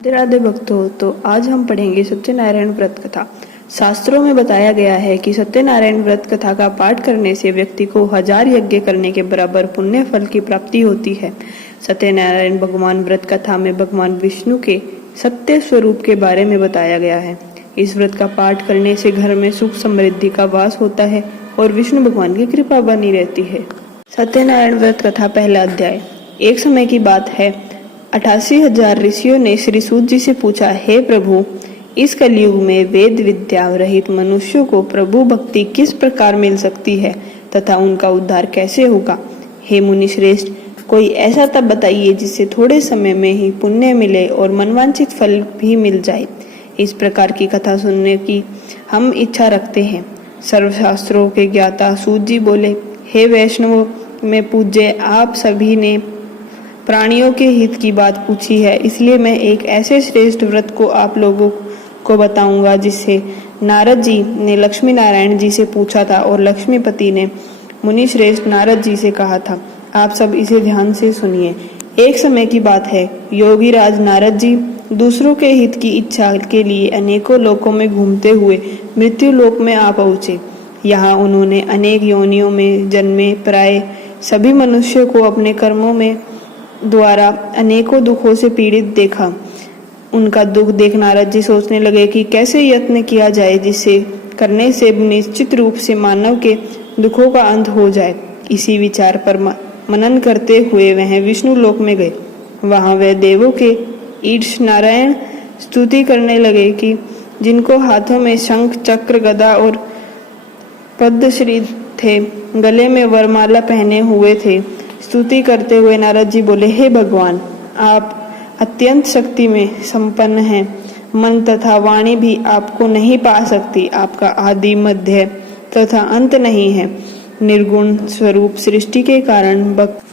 राधे राधे भक्तों, तो आज हम पढ़ेंगे सत्यनारायण व्रत कथा। शास्त्रों में बताया गया है कि सत्यनारायण व्रत कथा का पाठ करने से व्यक्ति को 1000 यज्ञ करने के बराबर पुण्य फल की प्राप्ति होती है। सत्यनारायण भगवान व्रत कथा में भगवान विष्णु के सत्य स्वरूप के बारे में बताया गया है। इस व्रत का पाठ करने से घर में सुख समृद्धि का वास होता है और विष्णु भगवान की कृपा बनी रहती है। सत्यनारायण व्रत कथा पहला अध्याय। एक समय की बात है, 88,000 ऋषियों ने श्री सूत जी से पूछा, हे प्रभु, इस कलयुग में वेद विद्या रहित मनुष्यों को प्रभु भक्ति किस प्रकार मिल सकती है तथा उनका उद्धार कैसे होगा? हे मुनि श्रेष्ठ, कोई ऐसा तप बताइए जिससे थोड़े समय में ही पुण्य मिले और मनवांछित फल भी मिल जाए। इस प्रकार की कथा सुनने की हम इच्छा रखते हैं। सर्वशास्त्रों के ज्ञाता सूत जी बोले, हे वैष्णवों में पूज्य, आप सभी ने प्राणियों के हित की बात पूछी है, इसलिए मैं एक ऐसे श्रेष्ठ व्रत को आप लोगों को बताऊंगा जिससे नारद जी ने लक्ष्मी नारायण जी से पूछा था और लक्ष्मीपति ने मुनि श्रेष्ठ नारद जी से कहा था। आप सब इसे ध्यान से सुनिए। एक समय की बात है, योगी राज नारद जी दूसरों के हित की इच्छा के लिए अनेकों लोकों में घूमते हुए मृत्यु लोक में आ पहुंचे। यहाँ उन्होंने अनेक योनियों में जन्मे प्राय सभी मनुष्यों को अपने कर्मों में द्वारा अनेकों दुखों से पीड़ित देखा। उनका दुख देख नारद जी सोचने लगे कि कैसे यत्न किया जाए जिससे करने से निश्चित रूप से मानव के दुखों का अंत हो जाए। इसी विचार पर मनन करते हुए वह विष्णु लोक में गए। वहां वे देवों के ईश नारायण स्तुति करने लगे कि जिनको हाथों में शंख चक्र गदा और पद्मश्री थे, गले में वरमाला पहने हुए थे। स्तुति करते हुए नारद जी बोले, हे भगवान, आप अत्यंत शक्ति में संपन्न हैं। मन तथा वाणी भी आपको नहीं पा सकती। आपका आदि मध्य तथा अंत नहीं है। निर्गुण स्वरूप सृष्टि के कारण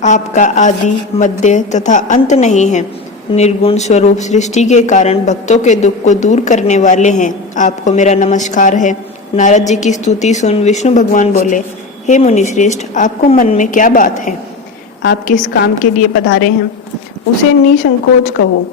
आपका आदि मध्य तथा अंत नहीं है। निर्गुण स्वरूप सृष्टि के कारण भक्तों के दुख को दूर करने वाले हैं। आपको मेरा नमस्कार है। नारद जी की स्तुति सुन विष्णु भगवान बोले, हे मुनि श्रेष्ठ, आपको मन में क्या बात है? आप किस काम के लिए पधारे हैं, उसे निसंकोच कहो।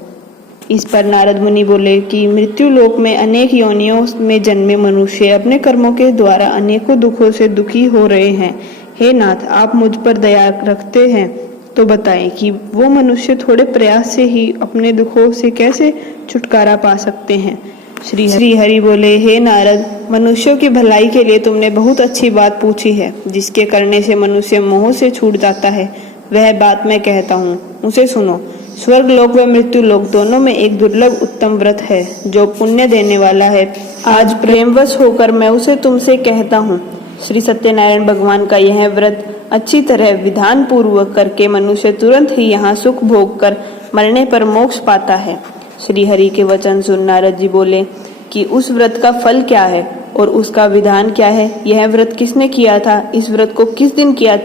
इस पर नारद मुनि बोले कि मृत्यु लोक में अनेक योनियों में जन्मे मनुष्य अपने कर्मों के द्वारा अनेकों दुखों से दुखी हो रहे हैं। हे नाथ, आप मुझ पर दया रखते हैं तो बताएं कि वो मनुष्य थोड़े प्रयास से ही अपने दुखों से कैसे छुटकारा पा सकते हैं। श्री हरि बोले, हे नारद, मनुष्यों की भलाई के लिए तुमने बहुत अच्छी बात पूछी है। जिसके करने से मनुष्य मोह से छूट जाता है, वह बात मैं कहता हूँ, उसे सुनो। स्वर्ग लोक व मृत्यु लोक दोनों में एक दुर्लभ उत्तम व्रत है जो पुण्य देने वाला है। आज प्रेमवश होकर मैं उसे तुमसे कहता हूँ। श्री सत्यनारायण भगवान का यह व्रत अच्छी तरह विधान पूर्वक करके मनुष्य तुरंत ही यहाँ सुख भोग कर मरने पर मोक्ष पाता है। श्री हरि के वचन सुन नारद जी बोले कि उस व्रत का फल क्या है और उसका विधान क्या है? यह व्रत किसने किया था? इस व्रत को किस दिन किया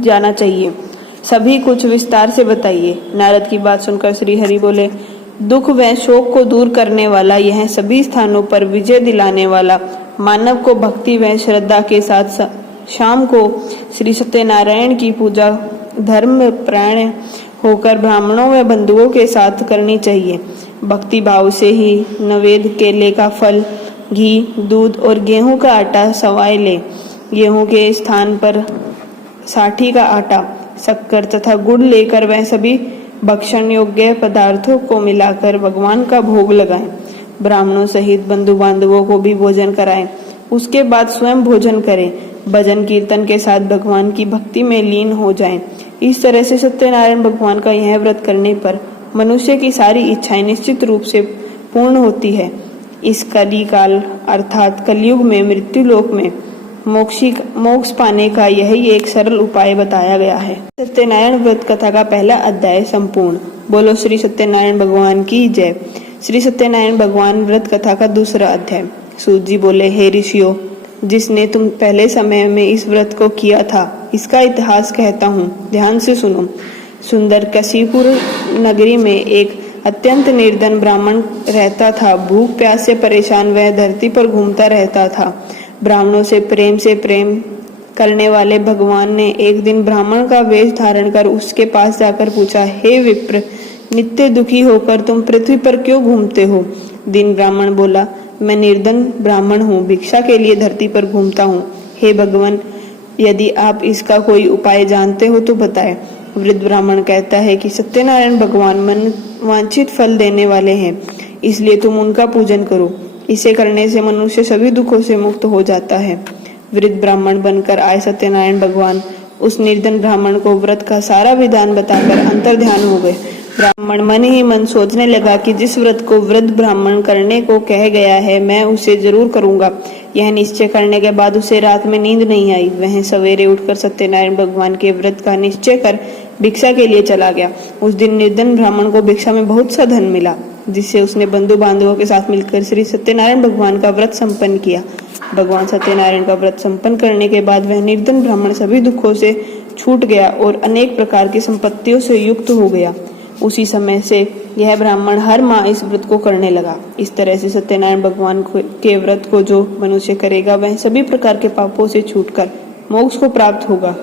जाना चाहिए? सभी कुछ विस्तार से बताइए। नारद की बात सुनकर श्री हरि बोले, दुख व शोक को दूर करने वाला, यह सभी स्थानों पर विजय दिलाने वाला, मानव को भक्ति व श्रद्धा के साथ शाम को श्री सत्यनारायण की पूजा धर्म प्राण होकर ब्राह्मणों व बंधुओं के साथ करनी चाहिए। भक्ति भाव से ही नवेद केले का फल, घी, दूध और गेहूं का आटा सवाए ले। गेहूं के स्थान पर साठी का आटा, शक्कर तथा गुड़ लेकर वह सभी भक्षण योग्य पदार्थों को मिलाकर भगवान का भोग लगाएं। ब्राह्मणों सहित बंधु बांधवों को भी भोजन कराएं। उसके बाद स्वयं भोजन करें। भजन कीर्तन के साथ भगवान की भक्ति में लीन हो जाएं। इस तरह से सत्यनारायण भगवान का यह व्रत करने पर मनुष्य की सारी इच्छाएं निश्चित रूप से पूर्ण होती है। इस कलिकाल अर्थात कलयुग में मृत्यु लोक में मोक्ष पाने का यही एक सरल उपाय बताया गया है। सत्यनारायण व्रत कथा का पहला अध्याय संपूर्ण। बोलो श्री सत्यनारायण भगवान की जय। श्री सत्यनारायण भगवान व्रत कथा का दूसरा अध्याय। सूत जी बोले, हे ऋषियों, जिसने तुम पहले समय में इस व्रत को किया था, इसका इतिहास कहता हूँ, ध्यान से सुनो। सुंदर कशीपुर नगरी में एक अत्यंत निर्धन ब्राह्मण रहता था। भूख प्यास से परेशान वह धरती पर घूमता रहता था। ब्राह्मणों से प्रेम करने वाले भगवान ने एक दिन ब्राह्मण का वेश धारण कर उसके पास जाकर पूछा, हे विप्र, नित्य दुखी होकर तुम पृथ्वी पर क्यों घूमते हो? दीन ब्राह्मण बोला, मैं निर्धन ब्राह्मण हूँ, भिक्षा के लिए धरती पर घूमता हूँ। हे भगवान, यदि आप इसका कोई उपाय जानते हो तो बताएं। वृद्ध ब्राह्मण कहता है कि सत्यनारायण भगवान मन वांछित फल देने वाले हैं, इसलिए तुम उनका पूजन करो। इसे करने से मनुष्य सभी दुखों से मुक्त हो जाता है। वृद्ध ब्राह्मण बनकर आए सत्यनारायण भगवान उस निर्धन ब्राह्मण को व्रत का सारा विधान बताकर अंतर्ध्यान हो गए। ब्राह्मण मन ही मन सोचने लगा कि जिस व्रत को वृद्ध ब्राह्मण करने को कह गया है, मैं उसे जरूर करूंगा। यह निश्चय करने के बाद उसे रात में नींद नहीं आई। वह सवेरे उठकर सत्यनारायण भगवान के व्रत का निश्चय कर भिक्षा के लिए चला गया। उस दिन निर्धन ब्राह्मण को भिक्षा में बहुत सा धन मिला, जिससे उसने बंधु बांधवों के साथ मिलकर श्री सत्यनारायण भगवान का व्रत संपन्न किया। भगवान सत्यनारायण का व्रत संपन्न करने के बाद वह निर्धन ब्राह्मण सभी दुखों से छूट गया और अनेक प्रकार की संपत्तियों से युक्त हो गया। उसी समय से यह ब्राह्मण हर माह इस व्रत को करने लगा। इस तरह से सत्यनारायण भगवान के व्रत को जो मनुष्य करेगा, वह सभी प्रकार के पापों से छूटकर मोक्ष को प्राप्त होगा।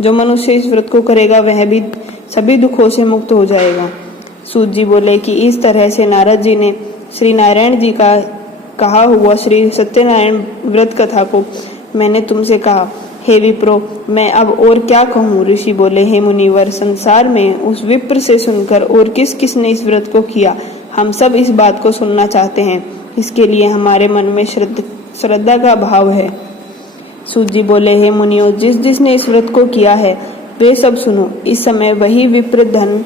जो मनुष्य इस व्रत को करेगा, वह भी सभी दुखों से मुक्त हो जाएगा। सूत जी बोले कि इस तरह से नारद जी ने श्री नारायण जी का कहा हुआ श्री सत्यनारायण व्रत कथा को मैंने तुमसे कहा। हे विप्रो, मैं अब और क्या कहूँ? ऋषि बोले, हे मुनिवर, संसार में उस विप्र से सुनकर और किस किस ने इस व्रत को किया, हम सब इस बात को सुनना चाहते हैं। इसके लिए हमारे मन में श्रद्धा का भाव है। सूत जी बोले, हे मुनियों, जिस जिसने इस व्रत को किया है वे सब सुनो। इस समय वही विप्र धन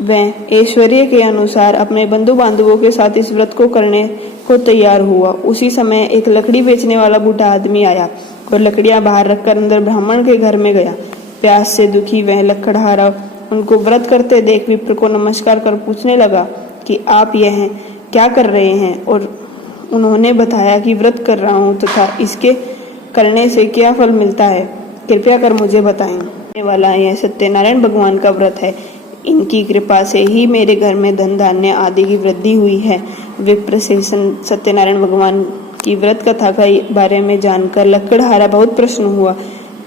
व ऐश्वर्य के अनुसार अपने बंधु बांधवों के साथ इस व्रत को करने को तैयार हुआ। उसी समय एक लकड़ी बेचने वाला बूढ़ा आदमी आया और लकड़ियां बाहर रखकर अंदर ब्राह्मण के घर में गया। प्यास से दुखी वह लकड़हारा उनको व्रत करते देख विप्र को नमस्कार कर पूछने लगा कि आप यह क्या कर रहे हैं? और उन्होंने बताया कि व्रत कर रहा हूँ तथा इसके करने से क्या फल मिलता है, कृपया कर मुझे बताएं। वाला यह सत्यनारायण भगवान का व्रत है। इनकी कृपा से ही मेरे घर में धन धान्य आदि की वृद्धि हुई है। विप्र से सत्यनारायण भगवान की व्रत कथा के बारे में जानकर लकड़हारा बहुत प्रसन्न हुआ।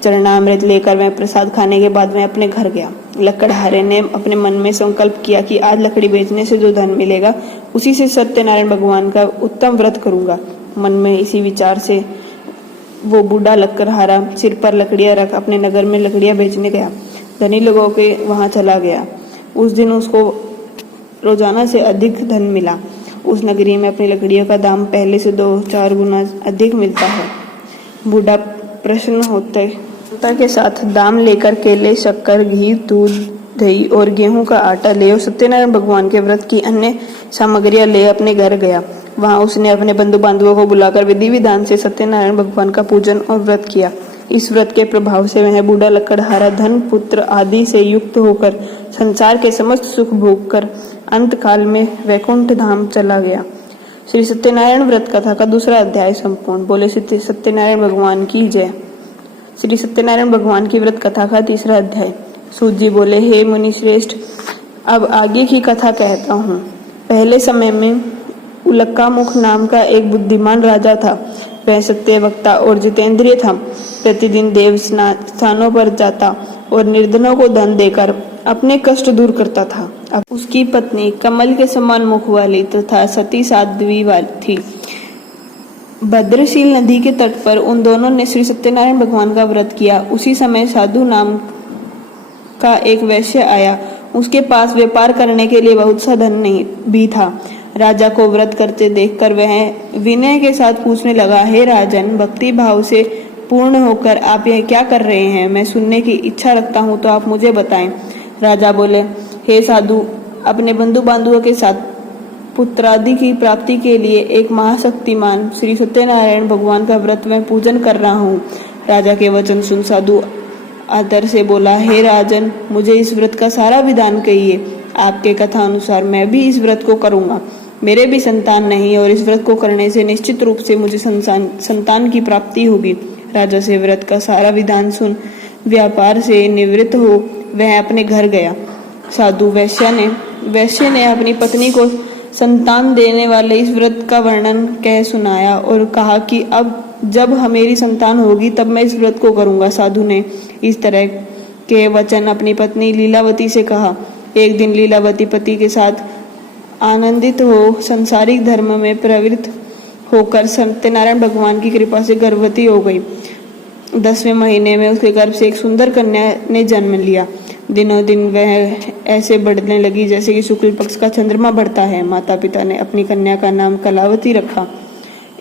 चरणामृत लेकर वह प्रसाद खाने के बाद वह अपने घर गया। लकड़हारे ने अपने मन में संकल्प किया कि आज लकड़ी बेचने से जो धन मिलेगा उसी से सत्यनारायण भगवान का उत्तम व्रत करूंगा। मन में इसी विचार से वो बूढ़ा लकड़हारा सिर पर लकड़ियां रख अपने नगर में लकड़ियां बेचने गया। धनी लोगों के वहां चला गया। उस दिन उसको रोजाना से अधिक धन मिला। उस नगरी में अपनी लकड़ियों का दाम पहले से 2-4 गुना अधिक मिलता है। बूढ़ा प्रसन्न होता के साथ दाम लेकर केले, शक्कर, घी, दूध, दही और गेहूं का आटा ले और सत्यनारायण भगवान के व्रत की अन्य सामग्रियां ले अपने घर गया। वहां उसने अपने बंधु बांधवों को बुलाकर विधि विधान से सत्यनारायण भगवान का पूजन और व्रत किया। इस व्रत के प्रभाव से वह बूढ़ा लकड़हारा धन, पुत्र आदि से युक्त होकर संसार के समस्त सुख भोग कर अंत काल में वैकुंठ धाम चला गया। श्री सत्यनारायण व्रत कथा का दूसरा अध्याय संपूर्ण। बोले सत्यनारायण भगवान की जय। श्री सत्यनारायण भगवान की व्रत कथा का तीसरा अध्याय। सूत जी बोले, हे मुनि श्रेष्ठ, अब आगे की कथा कहता हूँ। पहले समय में उल्कामुख नाम का एक बुद्धिमान राजा था। वह सत्यवक्ता और जितेंद्रिय था। प्रतिदिन देव स्थानों पर जाता और निर्धनों को धन देकर अपने कष्ट दूर करता था। अब उसकी पत्नी कमल के समान मुख वाली तथा सती साध्वी वाली थी। भद्रशील नदी के तट पर उन दोनों ने श्री सत्यनारायण भगवान का व्रत किया। उसी समय साधु नाम का एक वैश्य आया। उसके पास व्यापार करने के लिए बहुत सा धन नहीं भी था। राजा को व्रत करते देखकर वह विनय के साथ पूछने लगा, हे राजन, भक्ति भाव से पूर्ण होकर आप यह क्या कर रहे हैं? मैं सुनने की इच्छा रखता हूँ, तो आप मुझे बताएं। राजा बोले, हे साधु, अपने बंधु बांधवों के साथ पुत्रादि की प्राप्ति के लिए एक महाशक्तिमान श्री सत्यनारायण भगवान का व्रत में पूजन कर रहा हूँ। राजा के वचन सुन साधु आदर से बोला, हे राजन, मुझे इस व्रत का सारा विधान कहिए। आपके कथा अनुसार मैं भी इस व्रत को करूंगा। मेरे भी संतान नहीं और इस व्रत को करने से निश्चित रूप से मुझे संतान की प्राप्ति होगी। राजा से व्रत का सारा विधान सुन व्यापार से निवृत्त हो वह अपने घर गया। साधु वैश्य ने अपनी पत्नी को संतान देने वाले इस व्रत का वर्णन कह सुनाया और कहा कि अब जब मेरी संतान होगी तब मैं इस व्रत को करूंगा। साधु ने इस तरह के वचन अपनी पत्नी लीलावती से कहा। एक दिन लीलावती पति के साथ आनंदित हो सांसारिक धर्म में प्रवृत्त होकर सत्यनारायण भगवान की कृपा से गर्भवती हो गई। 10वें महीने में उसके गर्भ से एक सुंदर कन्या ने जन्म लिया। दिनों दिन वह ऐसे बढ़ने लगी जैसे कि शुक्ल पक्ष का चंद्रमा बढ़ता है। माता पिता ने अपनी कन्या का नाम कलावती रखा।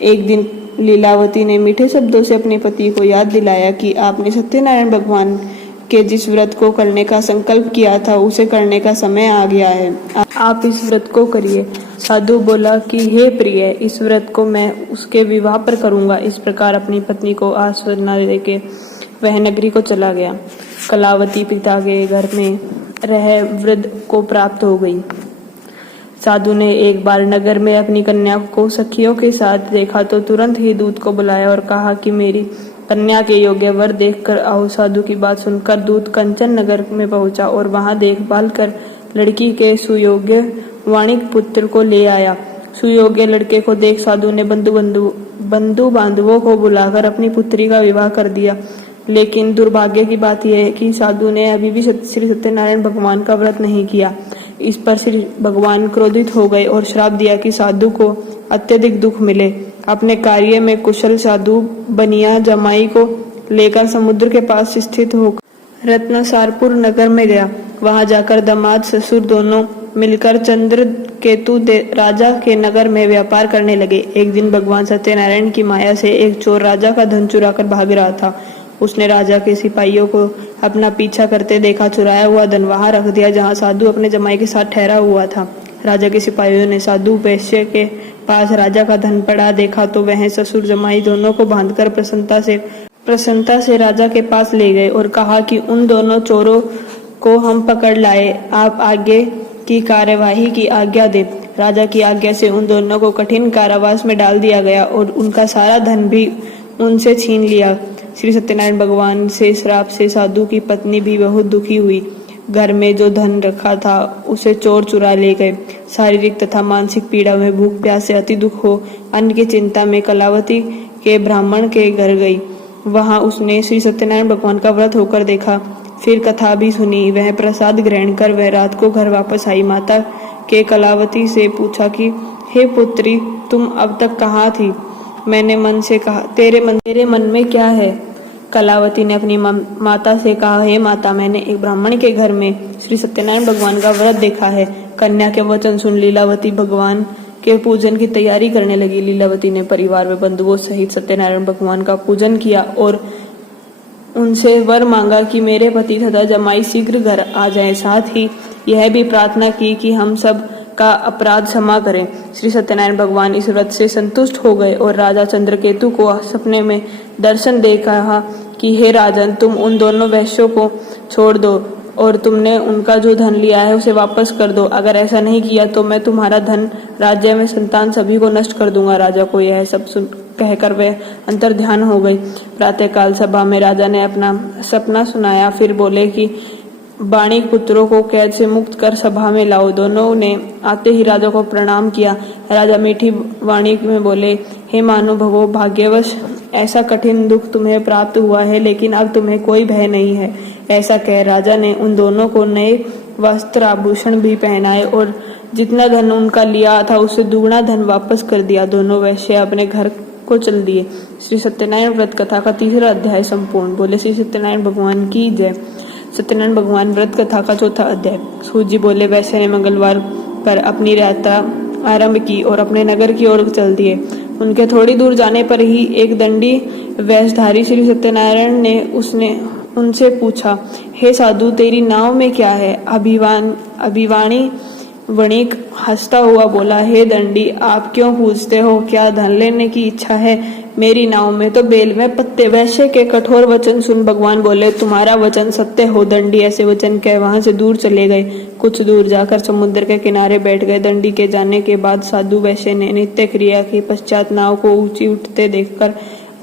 एक दिन लीलावती ने मीठे शब्दों से अपने पति को याद दिलाया कि आपने सत्यनारायण भगवान के जिस व्रत को करने का संकल्प किया था उसे करने का समय आ गया है, आप इस व्रत को करिए। साधु बोला कि हे प्रिय, इस व्रत को मैं उसके विवाह पर करूंगा। इस प्रकार अपनी पत्नी को आश्वासन देके वह नगरी को चला गया। कलावती पिता के घर में रह वृद्ध को प्राप्त हो गई। साधु ने एक बार नगर में अपनी कन्या को सखियों के साथ देखा तो तुरंत ही दूत को बुलाया और कहा कि मेरी कन्या के योग्य वर देखकर आओ। साधु की बात सुनकर दूत कंचन नगर में पहुंचा और वहां देखभाल कर लड़की के सुयोग्य वाणिक पुत्र को ले आया। सुयोग्य लड़के को देख साधु ने बंधु बांधवों को बुलाकर अपनी पुत्री का विवाह कर दिया। लेकिन दुर्भाग्य की बात यह है कि साधु ने अभी भी श्री सत्यनारायण भगवान का व्रत नहीं किया। इस पर श्री भगवान क्रोधित हो गए और श्राप दिया कि साधु को अत्यधिक दुख मिले। अपने कार्य में कुशल साधु बनिया जमाई को लेकर समुद्र के पास स्थित होकर रत्नसारपुर नगर में गया। वहां जाकर दामाद ससुर दोनों मिलकर चंद्रकेतु राजा के नगर में व्यापार करने लगे। एक दिन भगवान सत्यनारायण की माया से एक चोर राजा का धन चुराकर भाग रहा था। उसने राजा के सिपाहियों को अपना पीछा करते देखा। चुराया हुआ धन वहां रख दिया जहां साधु अपने जमाई के साथ ठहरा हुआ था। राजा के सिपाहियों ने साधु वैश्य के पास राजा का धन पड़ा देखा तो वह ससुर जमाई दोनों को बांधकर प्रसन्नता से राजा के पास ले गए और कहा कि उन दोनों चोरों को हम पकड़ लाए, आप आगे की कार्यवाही की आज्ञा दे। राजा की आज्ञा से उन दोनों को कठिन कारावास में डाल दिया गया और उनका सारा धन भी उनसे छीन लिया। श्री सत्यनारायण भगवान से श्राप से साधु की पत्नी भी बहुत दुखी हुई। घर में जो धन रखा था उसे चोर चुरा ले गए। शारीरिक तथा मानसिक पीड़ा में भूख प्यास से अति दुख हो अन्न की चिंता में कलावती के ब्राह्मण के घर गई। वहां उसने श्री सत्यनारायण भगवान का व्रत होकर देखा। फिर कथा भी सुनी। वह प्रसाद ग्रहण कर वह रात को घर वापस आई। माता के कलावती से पूछा कि हे पुत्री, तुम अब तक कहाँ थी? मैंने मन से कहा, तेरे मन में क्या है? कलावती ने अपनी माता से कहा, हे माता, मैंने एक ब्राह्मण के घर में श्री सत्यनारायण भगवान का व्रत देखा है। कन्या के वचन सुन लीलावती भगवान के पूजन की तैयारी करने लगी। लीलावती ने परिवार व बंधुओं सहित सत्यनारायण भगवान का पूजन किया और उनसे वर मांगा कि मेरे पति तथा जमाई शीघ्र घर आ जाएं। साथ ही यह भी प्रार्थना की कि हम सब का अपराध क्षमा करें। श्री सत्यनारायण भगवान इस व्रत से संतुष्ट हो गए और राजा चंद्रकेतु को सपने में दर्शन दे कहा कि हे राजन, तुम उन दोनों वैश्यों को छोड़ दो और तुमने उनका जो धन लिया है उसे वापस कर दो। अगर ऐसा नहीं किया तो मैं तुम्हारा धन, राज्य में संतान सभी को नष्ट कर दूंगा। राजा को यह सब कहकर वे अंतर ध्यान हो गई। प्रातःकाल सभा में राजा ने अपना सपना सुनाया। फिर बोले कि बाणिक पुत्रों को कैद से मुक्त कर सभा में लाओ। दोनों ने आते ही राजा को प्रणाम किया। राजा मीठी वाणी में बोले, हे महानुभावों, भाग्यवश ऐसा कठिन दुख तुम्हें प्राप्त हुआ है, लेकिन अब तुम्हें कोई भय नहीं है। ऐसा कह राजा ने उन दोनों को नए वस्त्र आभूषण भी पहनाए और जितना धन उनका लिया था उससे दुगना धन वापस कर दिया। दोनों वैश्य अपने घर को चल दिए। श्री सत्यनारायण व्रत कथा का 3रा अध्याय संपूर्ण। बोले श्री सत्यनारायण भगवान की जय। सत्यनारायण भगवान व्रत कथा का 4था अध्याय। सूत जी बोले, वैश्य ने मंगलवार पर अपनी यात्रा आरंभ की और अपने नगर की ओर चल दिए। उनके थोड़ी दूर जाने पर ही एक दंडी वेशधारी श्री सत्यनारायण ने उनसे पूछा, हे साधु, तेरी नाव में क्या है? अभिवाणी वणिक हंसता हुआ बोला, हे दंडी, आप क्यों पूछते हो? क्या धन लेने की इच्छा है? मेरी नाव में तो बेल में पत्ते। वैश्य के कठोर वचन सुन भगवान बोले, तुम्हारा वचन सत्य हो। दंडी ऐसे वचन कह वहां से दूर चले गए। कुछ दूर जाकर समुद्र के किनारे बैठ गए। दंडी के जाने के बाद साधु वैश्य ने नित्य क्रिया के पश्चात नाव को ऊंची उठते देखकर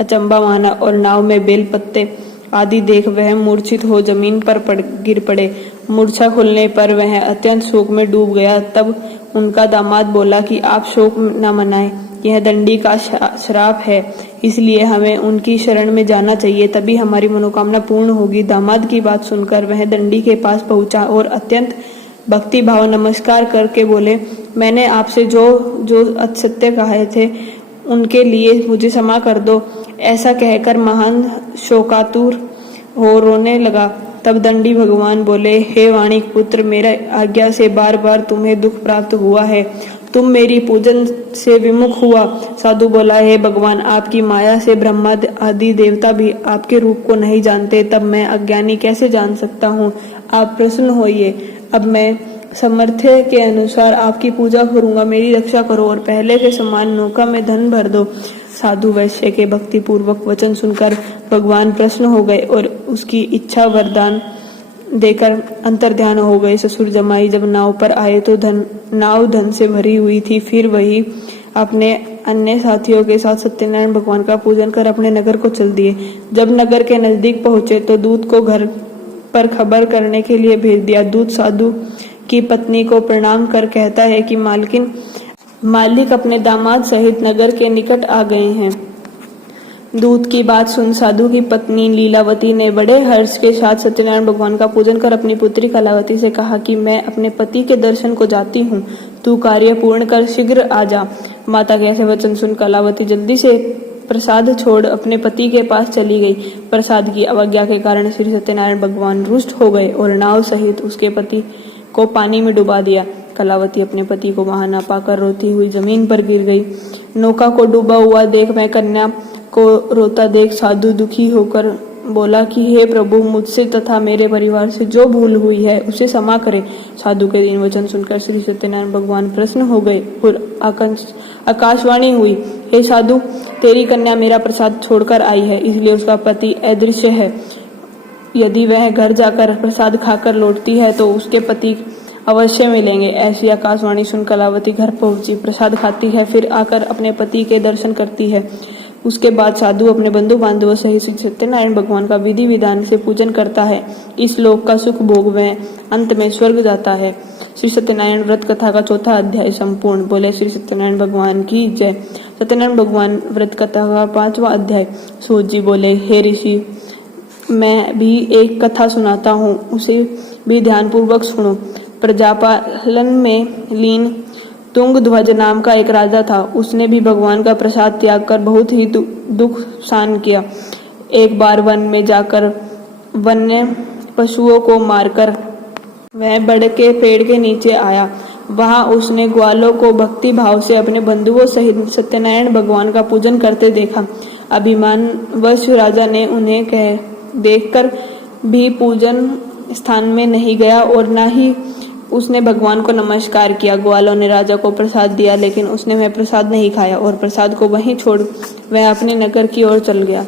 अचंबा माना और नाव में बेल पत्ते आदि देख वह मूर्छित हो जमीन पर गिर पड़े। मूर्छा खुलने पर वह अत्यंत शोक में डूब गया। तब उनका दामाद बोला कि आप शोक न मनाएं, यह दंडी का श्राप है, इसलिए हमें उनकी शरण में जाना चाहिए, तभी हमारी मनोकामना पूर्ण होगी। दामाद की बात सुनकर वह दंडी के पास पहुंचा और अत्यंत भक्ति भाव नमस्कार करके बोले, मैंने आपसे जो जो असत्य कहे थे उनके लिए मुझे क्षमा कर दो। ऐसा कहकर महान शोकातुर हो रोने लगा। तब दंडी भगवान बोले, हे वाणिक पुत्र, मेरा आज्ञा से बार बार तुम्हें दुख प्राप्त हुआ है, तुम मेरी पूजन से विमुख हुआ। साधु बोला, हे भगवान, आपकी माया से ब्रह्मा आदि देवता भी आपके रूप को नहीं जानते, तब मैं अज्ञानी कैसे जान सकता हूँ। आप प्रसन्न होइए, अब मैं सामर्थ्य के अनुसार आपकी पूजा करूंगा, मेरी रक्षा करो और पहले के समान नौका में धन भर दो। साधु वैश्य के भक्ति पूर्वक वचन सुनकर भगवान प्रसन्न हो गए और उसकी इच्छा वरदान देकर अंतर्ध्यान हो गए। ससुर जमाई जब नाव पर आए तो नाव धन से भरी हुई थी। फिर वही अपने अन्य साथियों के साथ सत्यनारायण भगवान का पूजन कर अपने नगर को चल दिए। जब नगर के नजदीक पहुंचे तो दूत को घर पर खबर करने के लिए भेज दिया। दूत साधु की पत्नी को प्रणाम कर कहता है कि मालिक अपने दामाद सहित नगर के निकट आ गए हैं। दूत की बात सुन साधु की पत्नी लीलावती ने बड़े हर्ष के साथ सत्यनारायण भगवान का पूजन कर अपनी पुत्री कलावती से कहा कि मैं अपने पति के दर्शन को जाती हूँ, तू कार्य पूर्ण कर शीघ्र आ जा। माता के ऐसे वचन सुन कलावती जल्दी से प्रसाद छोड़ अपने पति के पास चली गई। प्रसाद की अवज्ञा के कारण श्री सत्यनारायण भगवान रुष्ट हो गए और नाव सहित उसके पति को पानी में डुबा दिया। कलावती अपने पति को वहां न पाकर रोती हुई जमीन पर गिर गई। नौका को डूबा हुआ देख मैं कन्या को रोता देख साधु दुखी होकर बोला कि हे प्रभु, मुझसे तथा मेरे परिवार से जो भूल हुई है उसे क्षमा करे। साधु के दिन वचन सुनकर श्री सत्यनारायण भगवान प्रसन्न हो गए और आकाशवाणी हुई, हे साधु, तेरी कन्या मेरा प्रसाद छोड़कर आई है, इसलिए उसका पति अदृश्य है। यदि वह घर जाकर प्रसाद खाकर लौटती है तो उसके पति अवश्य मिलेंगे। ऐसी आकाशवाणी सुन कलावती घर पहुंची, प्रसाद खाती है, फिर आकर अपने पति के दर्शन करती है। उसके बाद साधु अपने बंधु बांधवों सहित श्री सत्यनारायण भगवान का विधि विधान से पूजन करता है। इस लोक का सुख भोग वह अंत में स्वर्ग जाता है। श्री सत्यनारायण व्रत कथा का चौथा अध्याय संपूर्ण। बोले श्री सत्यनारायण भगवान की जय। सत्यनारायण भगवान व्रत कथा का 5वां अध्याय। सूत जी बोले, हे ऋषि, मैं भी एक कथा सुनाता हूँ, उसे भी ध्यान पूर्वक सुनो। प्रजापालन में लीन तुंगध्वज नाम का एक राजा था। उसने भी भगवान का प्रसाद त्याग कर बहुत ही दुख सहन किया। एक बार वन में जाकर वन्य पशुओं को मारकर वह बड़ के पेड़ के नीचे आया। वहां उसने ग्वालों को भक्ति भाव से अपने बंधुओं सहित सत्यनारायण भगवान का पूजन करते देखा। अभिमानवश राजा ने उन्हें देखकर भी पूजन स्थान में नहीं गया और न ही उसने भगवान को नमस्कार किया। ग्वालों ने राजा को प्रसाद दिया, लेकिन उसने वह प्रसाद नहीं खाया और प्रसाद को वहीं छोड़ वह अपने नगर की ओर चल गया।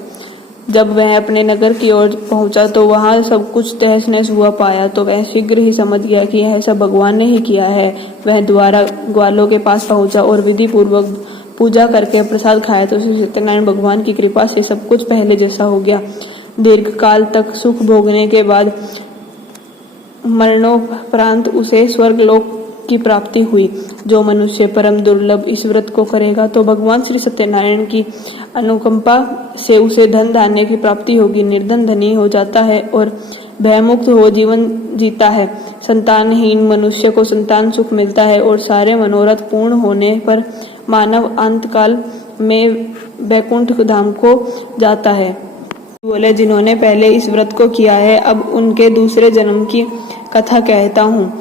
जब वह अपने नगर की ओर पहुंचा तो वहां सब कुछ तहस नहस हुआ पाया, तो वह शीघ्र ही समझ गया कि यह सब भगवान ने ही किया है। वह दोबारा ग्वालों के पास पहुंचा और विधि पूर्वक पूजा करके प्रसाद खाया तो श्री सत्यनारायण भगवान की कृपा से सब कुछ पहले जैसा हो गया। दीर्घ काल तक सुख भोगने के बाद मरणोपरांत उसे स्वर्गलोक की प्राप्ति हुई। जो मनुष्य परम दुर्लभ इस व्रत को करेगा तो भगवान श्री सत्यनारायण की अनुकंपा से उसे धन धान्य की प्राप्ति होगी। निर्धन धनी हो जाता है और भयमुक्त हो जीवन जीता है। संतानहीन मनुष्य को संतान सुख मिलता है और सारे मनोरथ पूर्ण होने पर मानव अंत काल में वैकुंठ धाम को जाता है। बोले, जिन्होंने पहले इस व्रत को किया है, अब उनके दूसरे जन्म की कथा कहता हूँ।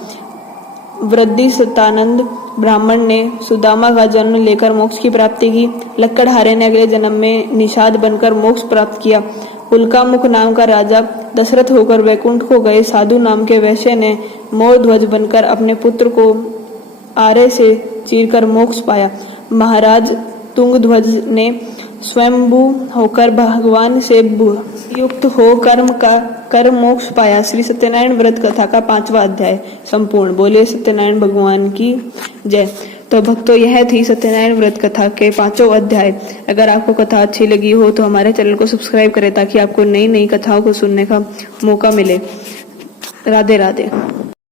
वृद्धिसतानंद ब्राह्मण ने सुदामा का जन्म लेकर मोक्ष की प्राप्ति की। लक्कड़हारे ने अगले जन्म में निषाद बनकर मोक्ष प्राप्त किया। उल्कामुख नाम का राजा दशरथ होकर वैकुंठ को गए। साधु नाम के वैश्य ने मोर ध्वज बनकर अपने पुत्र को आरे से चीरकर मोक्ष पाया। महाराज तुंगध्वज ने स्वयंभू होकर भगवान से युक्त हो कर्म मोक्ष पाया। श्री सत्यनारायण व्रत कथा का 5वां अध्याय संपूर्ण। बोले सत्यनारायण भगवान की जय। तो भक्तों, यह थी सत्यनारायण व्रत कथा के 5 अध्याय। अगर आपको कथा अच्छी लगी हो तो हमारे चैनल को सब्सक्राइब करें ताकि आपको नई नई कथाओं को सुनने का मौका मिले। राधे राधे।